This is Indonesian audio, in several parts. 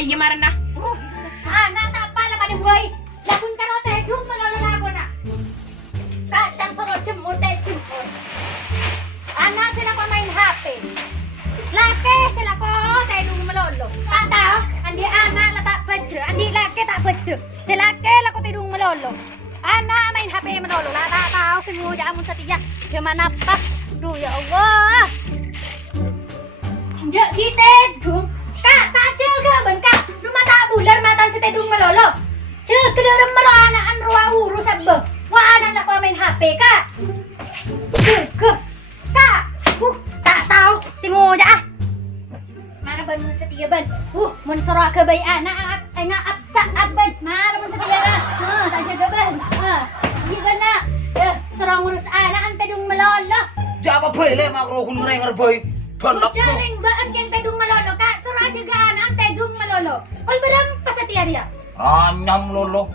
iya marana. Anak tak pala pada buai. Lagun karo tedung melolo lagu nak. Kadang soro jemur jemput. Anak sila ko main HP. Laki sila ko tedung melolo. Tak tahu, andi anak la tak baca, andi laki tak baca. Silaki la ko tedung melolo. Anak main HP melolo. La tak tahu semua jamun setia. Gimana pas? Duh ya Allah. Njak kita dong. Kak, tak jaga ben kak. Rumah tak bular matan si tedung melolo. Jaga dalam meranaan ruang urus sebab. Wah anak nak main HP kak. Jaga. Kak. Tak tahu si ngoja ah. Mana ben mun setia ben. Mun sorok ke bayi anak enggak absa aben. Mana mun setia nah. Tak jaga ben. Iya ben nak. Serang urus anak an tedung melolo. Japa bele mak rohun ngerenger boy. Balap ko. Jaring baan kian tedung melolo kak. Surah jagaan an tedung melolo. Kol berapa setia dia? Anyam lolo.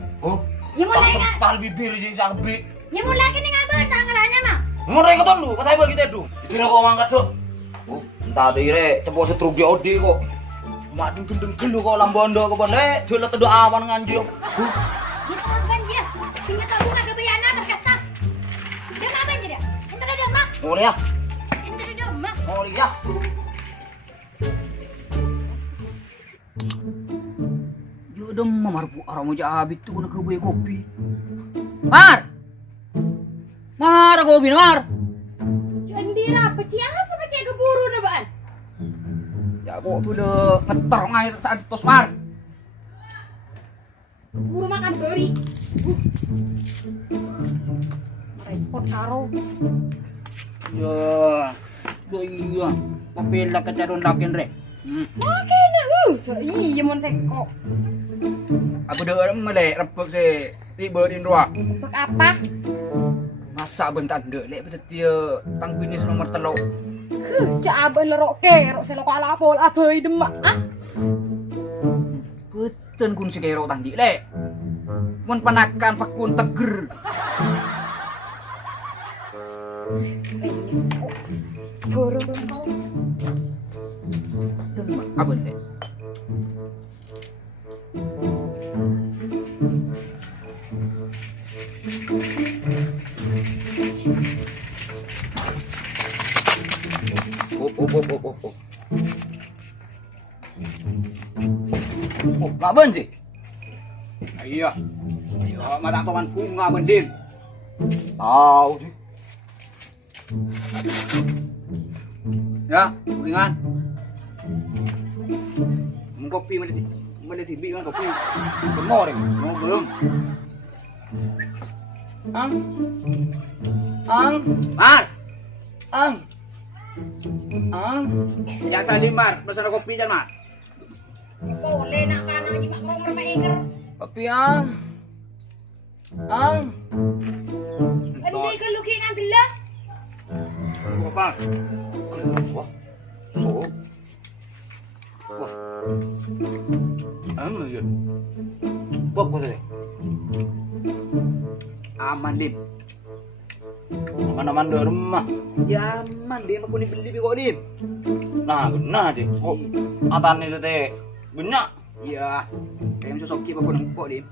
Ya mulai Tak nga. sepal bibir sih sabi. Ya mulai kini ngabar tangannya mah. Ngoreng keton lu, katanya bagi tedung. Dina kok mangkat dok. Entah dire cepo setruk di odi kok. Madu gendeng gelu kok lambondo ke pon jolet teduk awan nganjo. Gitu kan dia. Tinggal tahu nggak kebayana berkata. Dia apa aja dia? Entar ada mah. Ngore ya. Entar ada mah. Ngore ya. Jodoh mamar bu aramo abit tuh nak kebuy kopi. Mar. Mar kopi mar. Jandira peci apa peci keburu na baan? Ya kok tuh le ngetor ngair saat tos mar. Buru makan beri. Repot karo. Ya. Do iya. Papela kecadon lakin rek. Makin iya mon seko. Aku udah melek repek se ribetin ruah. Bek apa? Masa bentar dek lek betul dia tang binis nomor telo. Cak abah lerok kerok selok ala pol abai demak. Ah? Betul kun si kero tang di lek. Mun panakan pakun teger. Segoro dong kau. Abon lek. Nggak benci? Iya. Iya, mata toman bunga bendim. Tahu sih. Ya, kuningan. Mau kopi mana tibi kan kopi. Ngoreng. Mau belum? Ang. Mar, Ang. ya salim Mar, pesan kopi jangan Mar. Boleh nak kana jimak romer maenger. Kopi ang. Andi keluki kan telah. Apa? Wah. So. Wah. Ano yun? Bok ko tadi. Aman dim. Aman-aman di rumah. Ya aman dim, aku nih beli kok dim. Nah, benar deh. Oh, atan itu teh. Benar. Iya, kayak sosok kita aku nempok dim.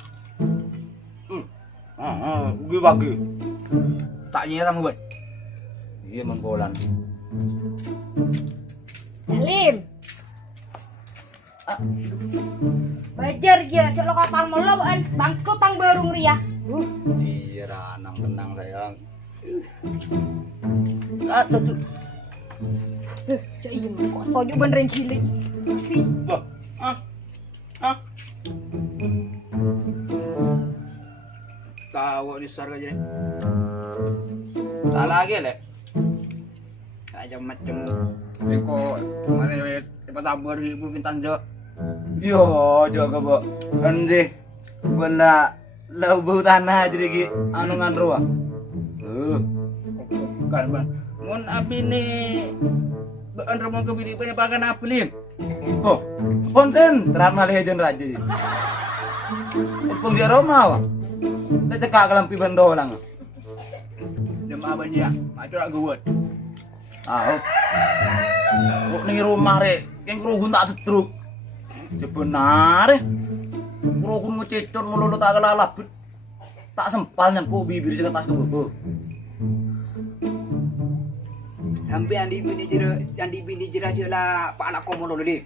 Gue bagi. Tak nyerah kamu buat. Iya menggolan. Salim. Bajar ya, cok lo kapang melo baan bangkrut tang barung ria. Iya, ranang tenang sayang. Tuh. Cok iya kok setuju beneran cilik. Tahu di sarga aja. Tak lagi lek. Kayak macam Eko mana dapat tabur di mungkin tanda. Yo, jaga bu. Ande benda lebu tanah jadi ki anu ngandro ah. Kan bang. Mun api ni beandro mau ke bini penyepakan apa lim? Oh, konten drama legend raja. Pun dia Roma. Dah cekak kelampi bandolang. Dem abanya, macam nak gawat. Ah. Kok ning rumah rek, yang keruhun tak setruk. Sebenarnya kurokun ngececon melulu tak kelalap. Tak sempal nyampu bibir sing atas kebo. Sampai andi bini jira jela pak anak komono lho.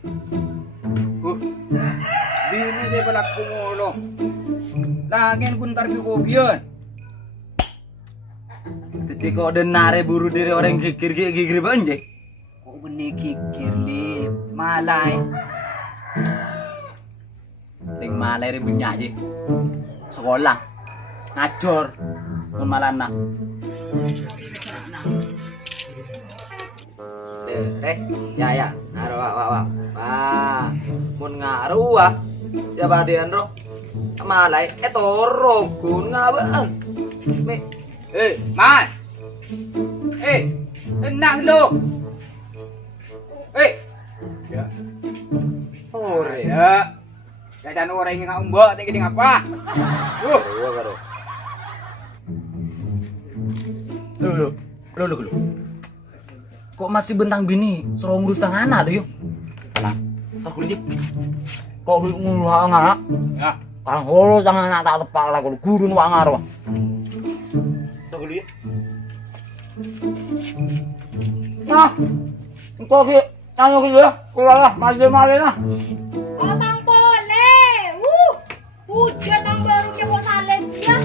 Bini saya pak anak komono. Lagian kuntar biyan. Ketika denare buru dari orang gigir banjek. Kok benih gigir lip malai. Ting malai ribunya aja. Sekolah ngajor mun malana. Ya, ngaruh wa. Mun ngaruh siapa dian ro? Malai torogun ngabean. Me. Mal. Tenang lu. Ya. Ore. Ya. Jajan orang yang umbok tadi gini apa? Karo. Lu. Kok masih bentang bini? Suruh ngurus tangan anak tuh yuk. Alah, tak kulit. Kok ngurus anak? Ya. Kalau ngurus tangan anak tak tepak lah kalau gurun wak ngaruh. Tak kulit. Nah, kok ki anu ki ya? Kulah male nah. Otang pole. Hujan nang baru kebo salem ya.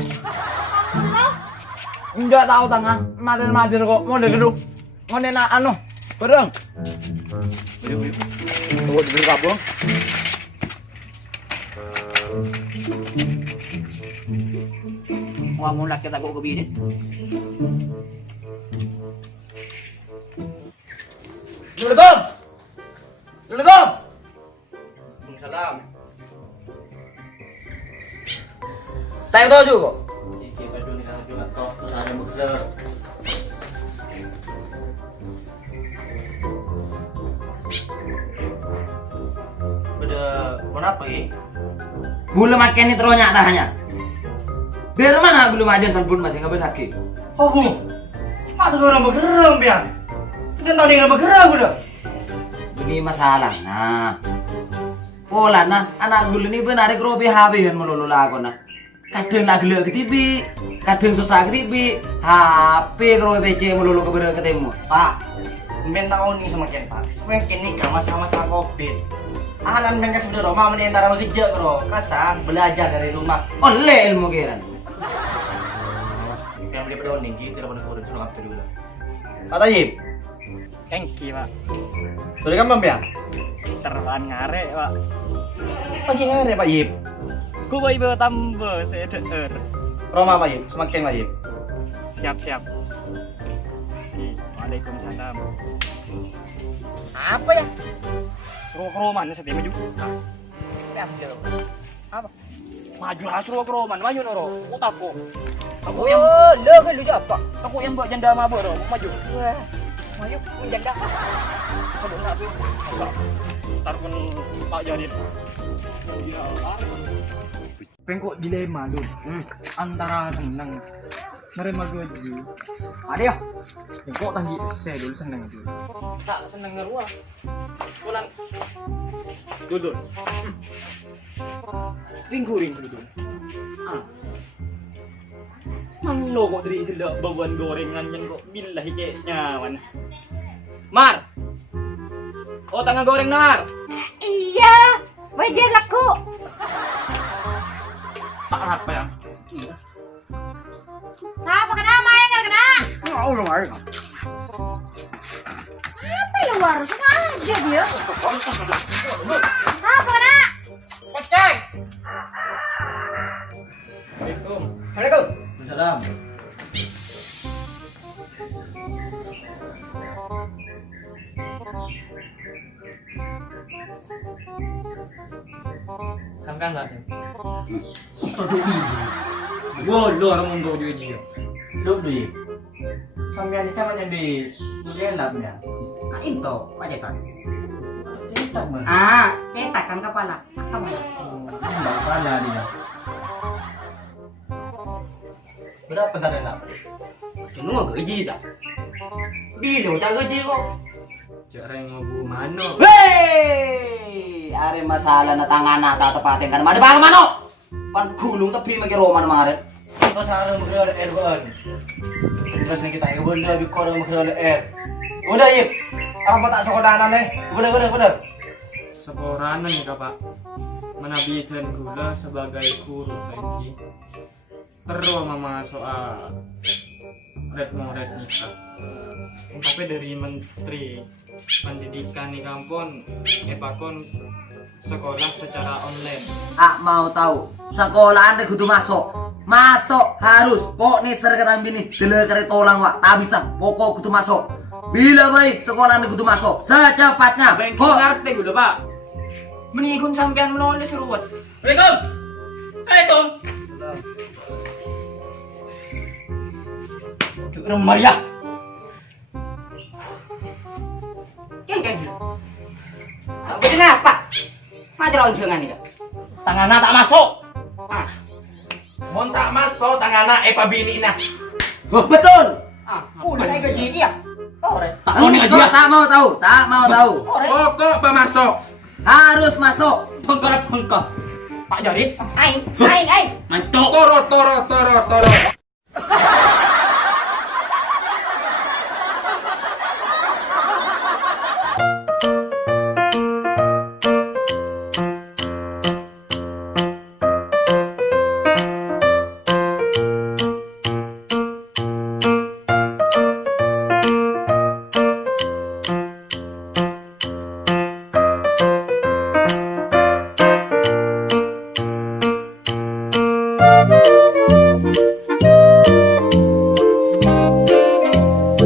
Allah. Enggak tahu tangan, madir kok, mau dulu. Mau nena anu, bareng. Tunggu dibeli kabung. Mau mulak kita kok kebini. Assalamualaikum. Salam. Tayo tahu juga. Iki kadung ni juga kau terus ada beker. Beda kenapa ya? Bulu makan ini teronyak tahanya. Biar mana bulu majan sabun masih nggak besaki. Oh bu, mata orang bergerak biar. Kan tahu dia bergerak udah. Ini masalah. Nah, pola nah anak bulu ini benar grobe habihan melulu lagu nah. Kadang lagi lek ketibi, kadang susah ketibi. HP grobe PC melulu kebenar ketemu. Pak, men tahun ini semakin Pak. Semakin nikah masa-masa Covid. Ahalan men kasih rumah men antara bekerja bro. Kasang belajar dari rumah. Oleh ilmu kiran. Yang beli pada ning kita pada turun suruh aktor dulu. Pak Tayyib, Engki pak, sudah kan Bang ya? terbang ngarek pak. Pagi ngare Pak Yip. Ku boy ibu tambah saya deer. Roma Pak Yip, semakin Pak Yip. Siap. Waalaikumsalam. Apa ya? Roman setiap maju. Apa? Maju lah suruh Roman, maju noro. Utako. Aku yang lo kan lu apa? aku yang buat janda mabuk ro, maju. Wah. Maju menjanda. Kabut nabi. Masa. Ntar pun Pak jadi. Ya, pengkok dilema dulu. Antara senang nerima gue dulu. Ada ya? Kok tanggi saya dulu senang dulu. Tak senang ngeruah. Pulang. Duduk. Ring dulu. Mano kok dari itu dah bawan gorengan yang kok billahi kayaknya mana. Mar. Oh tangan goreng Nar. Iya, wajar laku. Tak apa ya? Siapa kena main nggak kena? Oh, lu ngare. Apa luar? Sengaja dia. Siapa kena? Koceng. Assalamualaikum. Salam. Sampai enggak? Bodoh orang untuk juga dia. Lu di. Sampean ini kan macam di gelap ya. Nah, itu wajiban. Cetak Bang. Cetak kan kepala. Apa mana? Enggak kepala dia. Berapa tadi nak? Cuma gaji dah. Bila cak gaji kok. Jarang ngobu mano. Hei, are masalah na tangana tatapatin kan mana bang mano? Pan gulung tebi maki Roman kemarin. Kau sarang mengira ada air ban. Terus nih kita yang bener di korang mengira ada air. Udah Ip, apa tak sekodanan nih? Bener. Sekoranan nih Pak. Menabikan gula sebagai guru tadi. Terus mama soal red nikah. Tapi dari Menteri Pendidikan di kampung, pakon sekolah secara online. Mau tahu, sekolah anda kudu masuk harus. Kok nih serketan bini, dele kare tolang wak, tak bisa. Pokok kudu masuk. Bila baik sekolah anda kudu masuk secepatnya. Bengkel Kok ngerti gue Pak. Menikun sampean menulis seruat. Assalamualaikum. Hai Tom. Udah Maria. Kan. Kenapa? Madraon jangan nih. Tangannya tak masuk. Mon tak masuk tangana pabini na. betul. Udah kayak gaji ya. Tak mau tahu. Pokok pemasok. Harus masuk. Bengkok. Pak Jarit. Aing. Mantuk. Toro.